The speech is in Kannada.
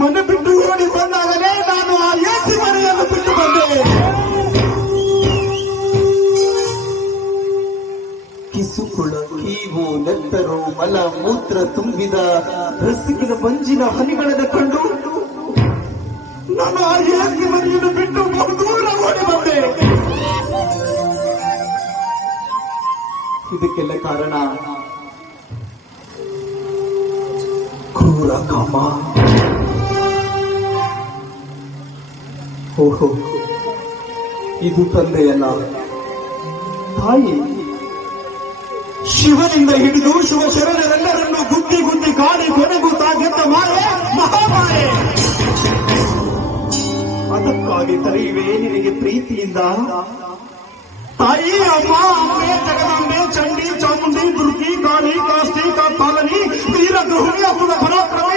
ಮನೆ ಬಿಟ್ಟು ಓಡಿ ಬಂದಾಗಲೇ ನಾನು ಆ ಎಸಿ ಮನೆಯನ್ನು ಬಿಟ್ಟು ಬಂದೆ. ಕಿಸುಕುಳ ಕೀವು ನೆತ್ತರು ಮಲ ಮೂತ್ರ ತುಂಬಿದ ರಸಿಕಿನ ಮಂಜಿನ ಹನಿಗಳನ್ನು ಕಂಡು ನಾನು ಆ ಎಸಿ ಮನೆಯನ್ನು ಬಿಟ್ಟು ಬಹುದೂರ ಓಡಿ ಬಂದೆ. ಇದಕ್ಕೆಲ್ಲ ಕಾರಣ? ಕ್ರೂರ ಕಾಮ. ಓಹೋ ಇದು ತಂದೆಯಲ್ಲ ತಾಯಿ, ಶಿವನಿಂದ ಹಿಡಿದು ಶಿವ ಶರಣರೆಲ್ಲರನ್ನು ಗುದ್ದಿ ಗುದ್ದಿ ಕಾಡಿ ಕೊನೆಗೂ ತಾಗೆದ್ದ ಮಾಯೆ ಮಹಾಮಾಯೆ. ಅದಕ್ಕಾಗಿ ತರೆಯುವೆ ನಿನಗೆ ಪ್ರೀತಿಯಿಂದ ತಾಯಿ, ಅಮ್ಮ, ಅಮ್ಮೆ ಜಗದಂಬೆ ಚಂಡಿ, ಚಾಮುಂಡಿ, ದುರ್ಗಿ, ಕಾಳಿ, ಕಾಸ್ತಿ, ಕಾಪಾಲನಿ ವೀರ ಗೃಹಿಣಿ ಅಪ್ಪನ ಪರಾಕ್ರಮಿ